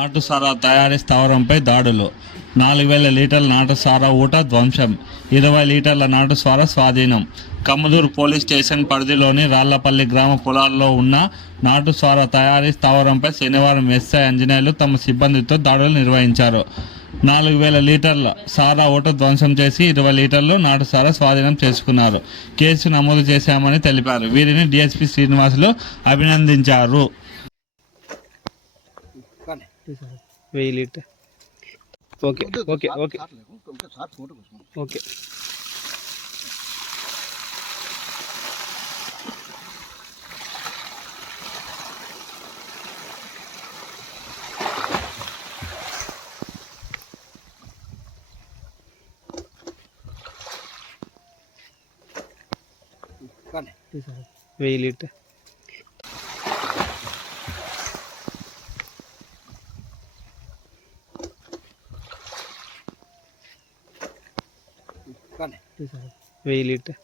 నాటుసారా తయారీ స్థావరంపై దాడులు. 4,000 లీటర్ల నాటుసారా ఊట ధ్వంసం. 20 లీటర్ల నాటుసారా స్వాధీనం. కమ్మదూరు పోలీస్ స్టేషన్ పరిధిలోని రాళ్లపల్లి గ్రామ పొలాల్లో ఉన్న నాటుసారా తయారీ స్థావరంపై శనివారం ఎస్ఐ ఆంజనేయులు తమ సిబ్బందితో దాడులు నిర్వహించారు. 4,000 లీటర్ల సారా ఊట ధ్వంసం చేసి 20 లీటర్లు నాటుసారా స్వాధీనం చేసుకున్నారు. కేసు నమోదు చేశామని తెలిపారు. వీరిని డీఎస్పీ శ్రీనివాసులు అభినందించారు. 1000 litre. Okay okay okay okay. వెయ్యి లీటర్. వెయ్యి లీటర్.